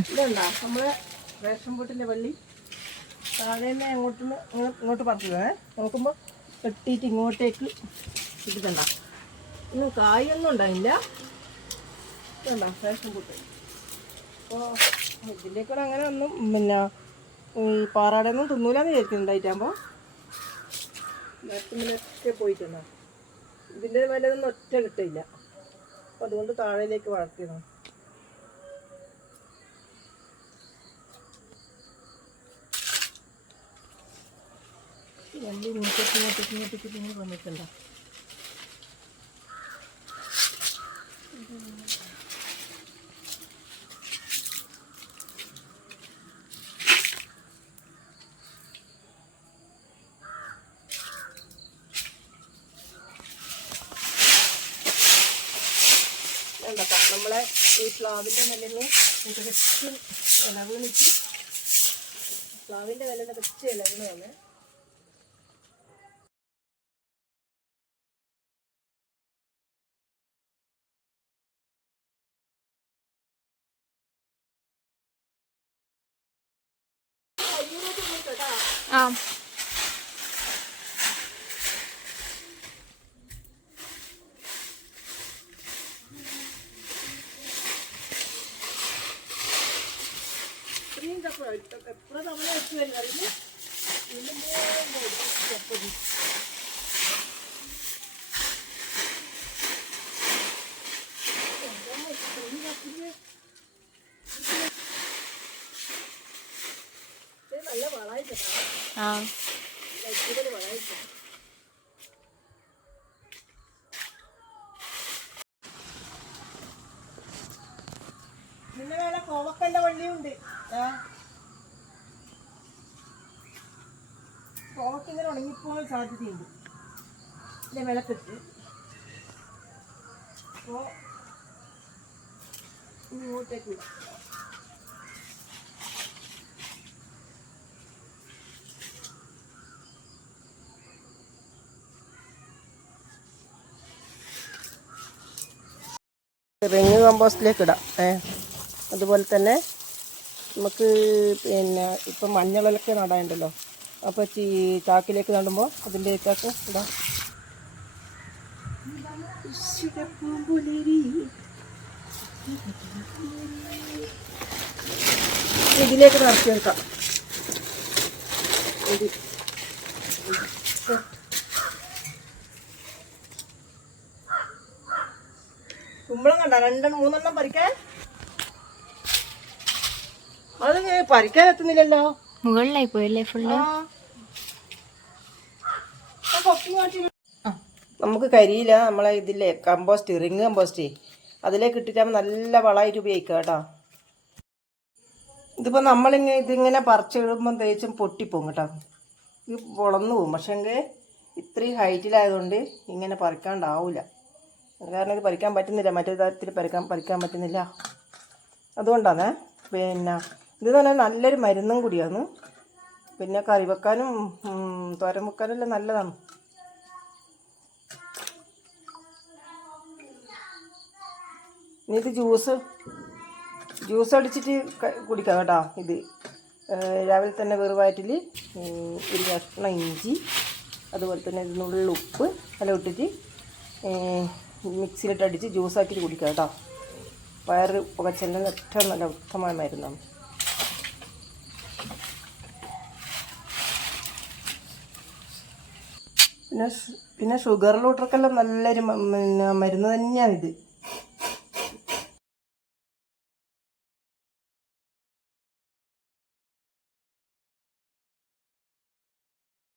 ഇതുണ്ടാ നമ്മളെ റേഷൻ പൂട്ടിൻ്റെ വള്ളി താഴേന്ന് ഇങ്ങോട്ട് പറിച്ചതേ നോക്കുമ്പോൾ കെട്ടിയിട്ട് ഇങ്ങോട്ടേക്ക് ഇട്ടിട്ടുണ്ടാ. ഒന്നും കായൊന്നും ഉണ്ടായില്ല. ഇതുണ്ടാ റേഷൻ പൂട്ട്. അപ്പോൾ ഇതിലേക്കൂടെ അങ്ങനെ ഒന്നും പിന്നെ ഈ പാറാടൊന്നും തിന്നൂലെന്ന് വിചാരിക്കുന്നുണ്ടായിട്ടാകുമ്പോൾ മരത്തുമ്പിലൊക്കെ പോയിട്ടുണ്ടോ. ഇതിൻ്റെ വിലയൊന്നും ഒറ്റ കിട്ടില്ല. അപ്പോൾ അതുകൊണ്ട് താഴേലേക്ക് വളർത്തിയതാണ്. വണ്ടി ഇങ്ങോട്ടേക്ക് ഇങ്ങനെ വന്നിട്ടുണ്ടോ. നമ്മളെ ഈ പ്ലാവിൻ്റെ നിലന്ന് കുറച്ച് ഇല വീണിട്ട് പ്ലാവിൻ്റെ നിലന്ന് കുറച്ച് ഇല വീണ് വന്ന് ആ എത്ര തവണ വെച്ച് വരും അതിന് നല്ല വളമായിട്ട് വളമായിട്ട്. പിന്നെ വേറെ കോവക്കൻ്റെ വള്ളിയുണ്ട്. കോവക്ക ഇങ്ങനെ ഉണങ്ങിപ്പോകാൻ സാധ്യതയുണ്ട്. ഇതിൻ്റെ വിളക്കിട്ട് അപ്പോൾ ഇങ്ങോട്ടേക്ക് വിടാം. റിങ് കമ്പോസ്റ്റിലേക്ക് ഇടാം. അതുപോലെ തന്നെ നമുക്ക് പിന്നെ ഇപ്പം മഞ്ഞളൊക്കെ നടാനുണ്ടല്ലോ. അപ്പോൾ ചാക്കിലേക്ക് നടുമ്പോൾ അതിൻ്റെ ചാക്ക് ഇടാം. ഇതിലേക്ക് നിറച്ചെടുക്കാം. കുമ്പളം കണ്ട 2-3 പറിക്കാൻ. അത് പറിക്കാൻ എത്തുന്നില്ലല്ലോ. മുകളിലായി പോയല്ലേ ഫുള്ള്. നമുക്ക് കരിയില്ല. നമ്മളെ ഇതില്ലേ കമ്പോസ്റ്റ്, റിങ് കമ്പോസ്റ്റ്, അതിലേക്ക് ഇട്ടിട്ടാകുമ്പോൾ നല്ല വളമായിട്ട് ഉപയോഗിക്കുക കേട്ടോ. ഇതിപ്പോൾ ഇതിങ്ങനെ പറിച്ചിടുമ്പം തേച്ചും പൊട്ടിപ്പോകും കേട്ടോ. ഇത് പൊളന്നു പോകും. പക്ഷേങ്കിൽ ഇത്രയും ഹൈറ്റിലായതുകൊണ്ട് ഇങ്ങനെ പറിക്കാണ്ടാവില്ല. കാരണം ഇത് പറിക്കാൻ പറ്റുന്നില്ല, മറ്റേ തരത്തിൽ പറിക്കാൻ പറ്റുന്നില്ല. അതുകൊണ്ടാണ്. പിന്നെ ഇത് തന്നെ നല്ലൊരു മരുന്നും കൂടിയാണ്. പിന്നെ കറി വെക്കാനും തോരൻ വെക്കാനും എല്ലാം നല്ലതാണ്. ഇനി ഇത് ജ്യൂസ് അടിച്ചിട്ട് കുടിക്കാം കേട്ടോ. ഇത് രാവിലെ തന്നെ വെറുവായിട്ടിൽ ഒരു കഷ്ണം ഇഞ്ചി, അതുപോലെ തന്നെ ഇതിനുള്ളിൽ ഉപ്പ് എല്ലാം ഇട്ടിട്ട് മിക്സിയിലിട്ട് അടിച്ച് ജ്യൂസാക്കിയിട്ട് കുടിക്കാം കേട്ടോ. വയറ് പുകച്ചലിന് ഏറ്റവും നല്ല ഉത്തമമായ മരുന്നാണ്. പിന്നെ ഷുഗറിലോട്ടൊക്കെല്ലാം നല്ലൊരു മരുന്ന് തന്നെയാണ് ഇത്.